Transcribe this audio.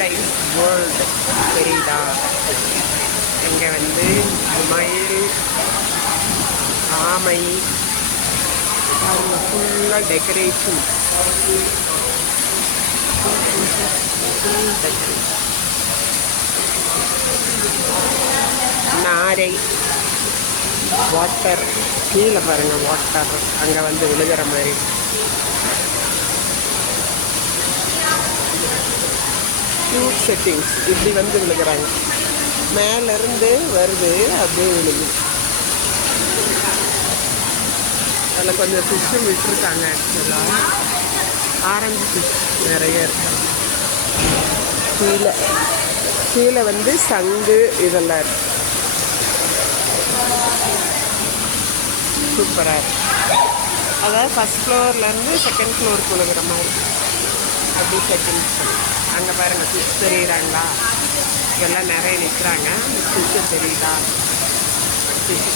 Paradise world தெரியுதா? இங்கே வந்து மயில், ஆமை, ஃபுல்லாக டெக்கரேஷன். நாரை, வாட்டர், கீழே பாருங்கள் வாட்டர் அங்கே வந்து விழுகிற மாதிரி. க்யூட் செட்டிங்ஸ் இப்படி வந்து விழுகிறாங்க. மேலேருந்து வருது அப்படியே விழுது. அதில் கொஞ்சம் ஃபிஷ்ஷும் விட்டுருக்காங்க. ஆக்சுவலாக ஆரஞ்சு ஃபிஷ் நிறைய இருக்கு. கீழே கீழே வந்து சங்கு இதெல்லாம் இருக்கு. சூப்பராக இருக்கு. அதாவது ஃபஸ்ட் ஃப்ளோர்லேருந்து செகண்ட் ஃப்ளோருக்கு விழுகிற மாதிரி அப்படி செட்டிங்ஸ் பண்ணி. அங்கே பாருங்கள் ஃபிஷ் தெரியுறாங்களா? இதெல்லாம் நிறைய நிற்கிறாங்க. ஃபிஷ்ஷு தெரியுதா? ஃபிஷ்